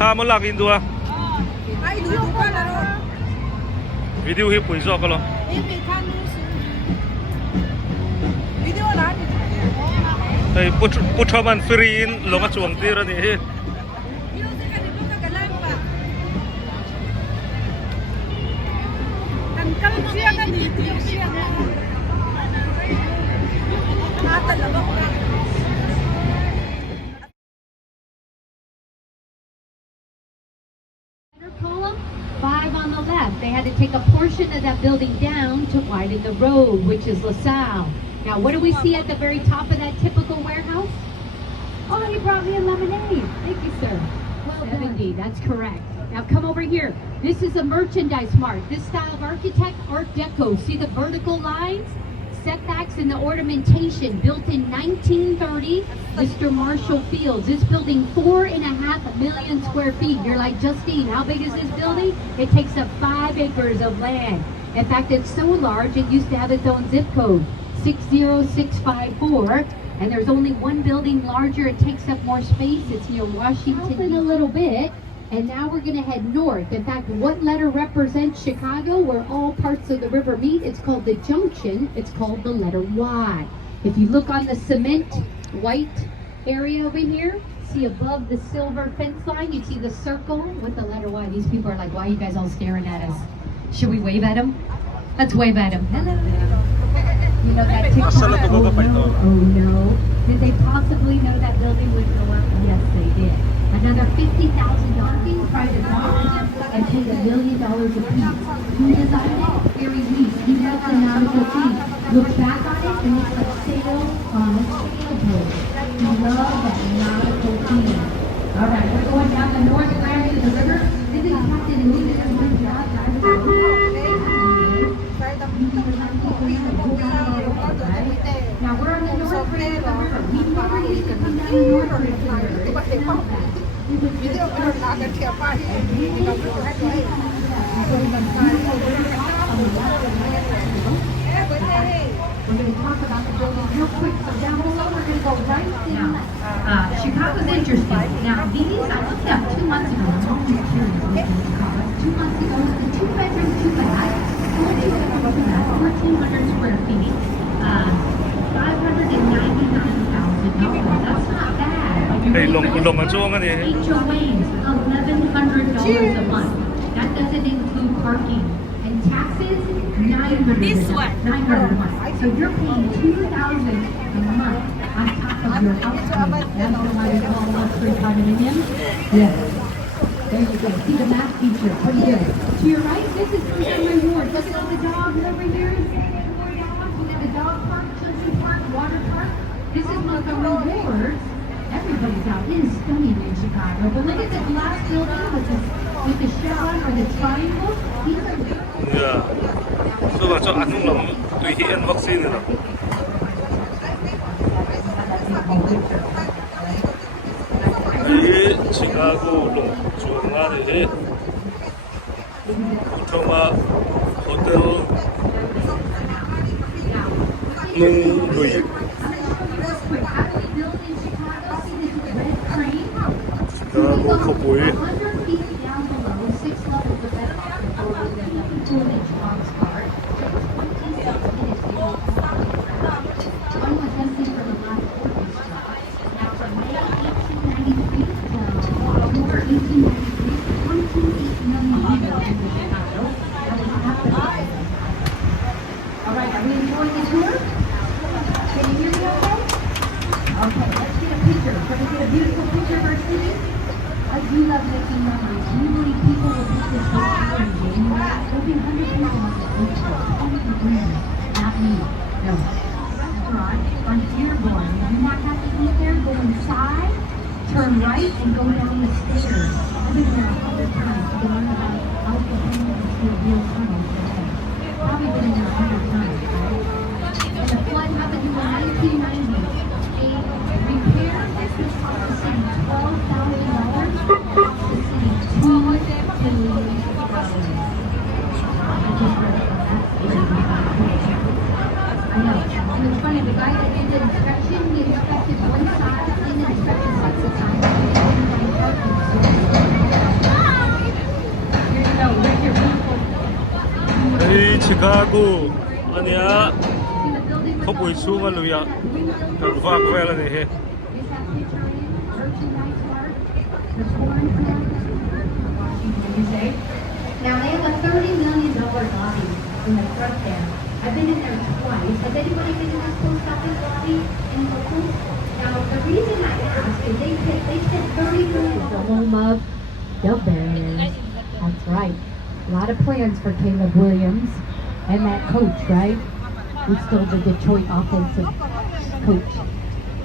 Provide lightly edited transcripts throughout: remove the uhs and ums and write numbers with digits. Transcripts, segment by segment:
mo lagi dua. Ay, dulu ka laro. Video hi pui zo ka lo. Video lan. Hey, putraman free in longa chuang ti ra ni hi. Kan siya kan dito siya. Talaga ko. Column, 5 on the left. They had to take a portion of that building down to widen the road, which is LaSalle. Now, what do we see at the very top of that typical warehouse? Oh, you brought me a lemonade. Thank you, sir. Well, 70, that's correct. Now, come over here. This is a merchandise mart. This style of architect, Art Deco. See the vertical lines? Setbacks in the ornamentation, built in 1930, Mr. Marshall Fields. This building, 4.5 million square feet. You're like, Justine, how big is this building? It takes up 5 acres of land. In fact, it's so large, it used to have its own zip code, 60654. And there's only one building larger. It takes up more space. It's near Washington in a little bit. And now we're going to head north. In fact, what letter represents Chicago, where all parts of the river meet? It's called the junction. It's called the letter Y. If you look on the cement white area over here, see above the silver fence line, you see the circle with the letter Y. These people are like, why are you guys all staring at us? Should we wave at them? Let's wave at them. Hello. You know that TikTok? Oh no. Did they possibly know that building would go up? Yes, they did. Another $50,000 private dollars and paid $1 million a piece. Who designed it? Gary Weiss. He knows the nautical theme. Look back on it and it's like sail on a sailboat. He loves that nautical theme. All right, we're going down the north branch of the river. This is Captain Louis. This is my job. Now we're on the north branch of the river. We never used to come down the north branch of the river. Video ko na agad siya pa. We're going to talk about the building real quick. So down below, we're going to go right now. Chicago's interesting. Now, these I looked up 2 months ago. I'm always curious about Chicago. 2 months ago, the 2-bedroom, 2-bath, 1,400 square feet, $599,000. That's not bad. Hey, long chuang ani. HOAs, $1,100 a month. That doesn't include parking. And taxes, $900. This one. $900 a month. So you're paying $2,000 a month on top of your house payment. That's why we call luxury condominiums. Yes. There you go. See the math feature. Pretty good. To your right, this is some rewards. Look at all the dogs over here. We got the dog park, children's park, water park. This is one of the rewards. Everybody's out. It is stunning in Chicago. But look at the glass building with the chevron or the triangle. These are Yeah. So cho anong lang tui hi an vaccine na. Ni Chicago long chuang nga ni. Thoma hotel nung lui. Chicago khopui. Turn right and go down the stairs. Chicago อันเนี้ยเขาปุยชูมันเลยอ่ะกับฝากแฟนอะไรเนี่ย Now they have a $30 million lobby in the front there. I've been in there twice. Has anybody been in this post office lobby in local? Now the reason I ask is they spent $30 million, the home of the Bears. That's right. A lot of plans for Caleb Williams and that coach, right? Who's still the Detroit offensive coach.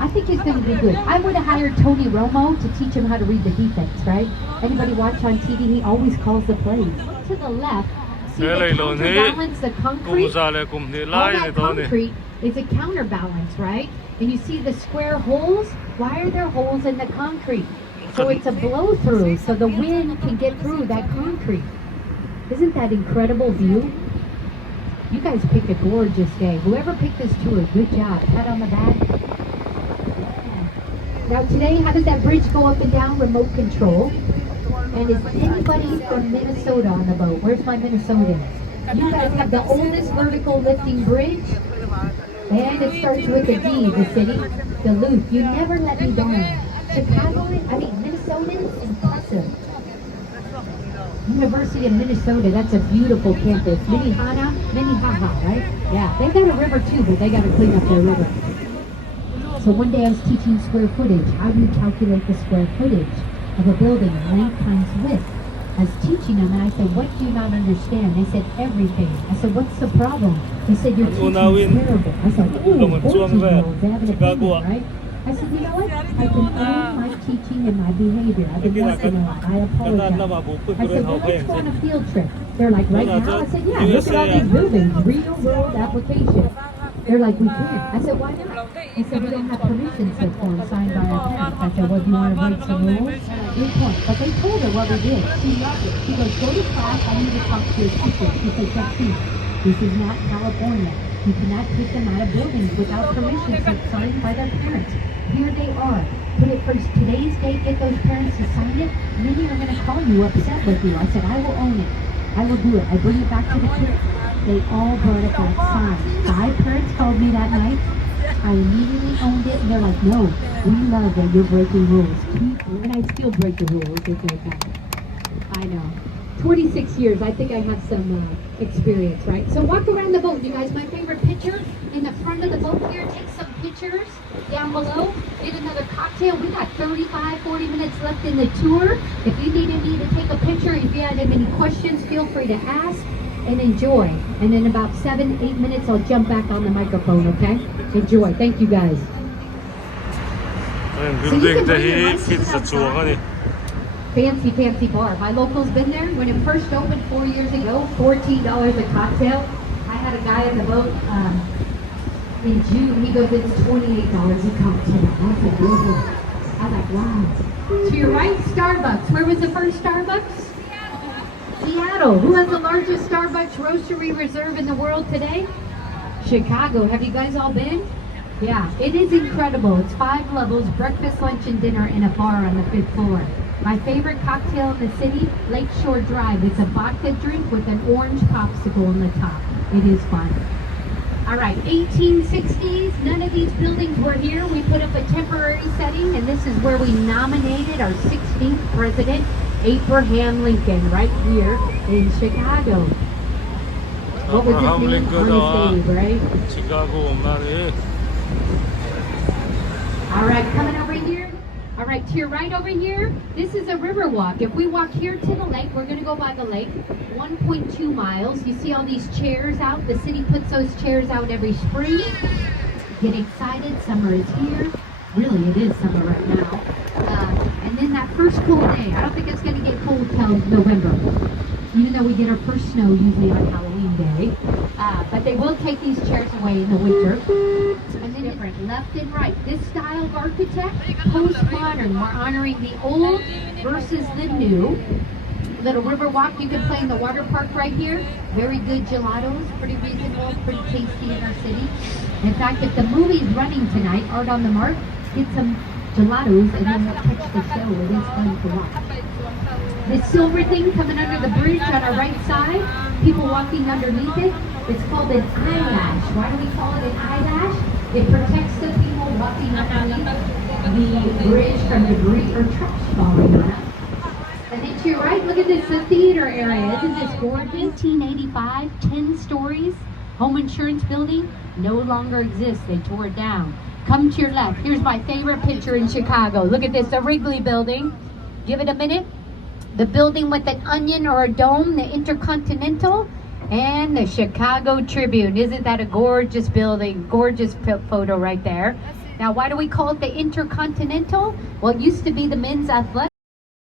I think he's going to be good. I would have hired Tony Romo to teach him how to read the defense, right? Anybody watch on TV? He always calls the plays. To the left, see the counterbalance, the concrete? All that concrete is a counterbalance, right? And you see the square holes? Why are there holes in the concrete? So it's a blow through, so the wind can get through that concrete. Isn't that incredible view? You guys picked a gorgeous day. Whoever picked this tour, good job. Pat on the back. Now today, how does that bridge go up and down? Remote control. And is anybody from Minnesota on the boat? Where's my Minnesotans? You guys have the oldest vertical lifting bridge. And it starts with a D, the city. Duluth. You never let me down. Chicago, Minnesotans, impressive. University of Minnesota, that's a beautiful campus. Minnehaha, right? Yeah, they got a river too, but they got to clean up their river. So one day I was teaching square footage. How do you calculate the square footage of a building, length times width? I was teaching them and I said, what do you not understand? They said, everything. I said, what's the problem? They said, your teaching is terrible. I said, oh, 14-year-olds, they have an opinion, right? I said, you know what? I can own my teaching and my behavior. I've been working a lot. I apologize. I said, well, let's go on a field trip. They're like, right now? I said, yeah, look at all these buildings, real world application. They're like, we can't. I said, why not? They said, we don't have permission slip forms signed by our parents. I said, well, do you want to write some rules? We can't. But they told her what we did. She loved it. She goes, go to class. I need to talk to your teacher. She said, Jesse, this is not California. You cannot kick them out of buildings without permission slip signed by their parents. Here they are. Put it first. Today's date, get those parents to sign it. Many are going to call you upset with you. I said, I will own it. I will do it. I bring it back to the kids. They all brought it back signed. 5 parents called me that night. I immediately owned it, and they're like, no, we love that you're breaking rules. And I still break the rules. It's okay. I know. 26 years, I think I have some experience, right? So walk around the boat, you guys. My favorite picture in the front of the boat here. Take some pictures down below. Get another cocktail. We got 35, 40 minutes left in the tour. If you needed me to take a picture, if you had any questions, feel free to ask. And enjoy. And in about 7, 8 minutes, I'll jump back on the microphone, okay? Enjoy. Thank you guys. Fancy, fancy bar. My local's been there. When it first opened 4 years ago, $14 a cocktail. I had a guy in the boat in June. He goes, it's $28 a cocktail. I was like, wow. To your right, Starbucks. Where was the first Starbucks? Seattle. Who has the largest Starbucks roastery reserve in the world today? Chicago. Have you guys all been? Yeah, it is incredible. It's 5 levels, breakfast, lunch, and dinner in a bar on the 5th floor. My favorite cocktail in the city, Lakeshore Drive. It's a vodka drink with an orange popsicle on the top. It is fun. All right, 1860s. None of these buildings were here. We put up a temporary setting, and this is where we nominated our 16th president, Abraham Lincoln, right here in Chicago. What was his name? On his day, right? Chicago, all right, coming over here. All right, to your right over here, this is a river walk. If we walk here to the lake, we're going to go by the lake, 1.2 miles. You see all these chairs out? The city puts those chairs out every spring. Get excited, summer is here. Really, it is summer right now. And then that first cool day, I don't think it's going to get cold till November. Even though we get our first snow usually on Halloween Day. But they will take these chairs away in the winter. And then different, left and right. This style of architect, postmodern. We're honoring the old versus the new. Little river walk. You can play in the water park right here. Very good gelatos. Pretty reasonable, pretty tasty in our city. In fact, if the movie's running tonight, Art on the Mark, get some gelatos and then we'll catch the show. It is fun to watch. This silver thing coming under the bridge on our right side, people walking underneath it, It's called an eyelash. Why do we call it an eyelash? It protects the people walking underneath the bridge from debris or trash falling on them. And then to your right, look at this, the theater area. Isn't this gorgeous? 1885, 10 stories, home insurance building, no longer exists. They tore it down. Come to your left. Here's my favorite picture in Chicago. Look at this, the Wrigley Building. Give it a minute. The building with an onion or a dome, the Intercontinental, and the Chicago Tribune. Isn't that a gorgeous building? Gorgeous photo right there. Now, why do we call it the Intercontinental? Well, it used to be the men's athletic.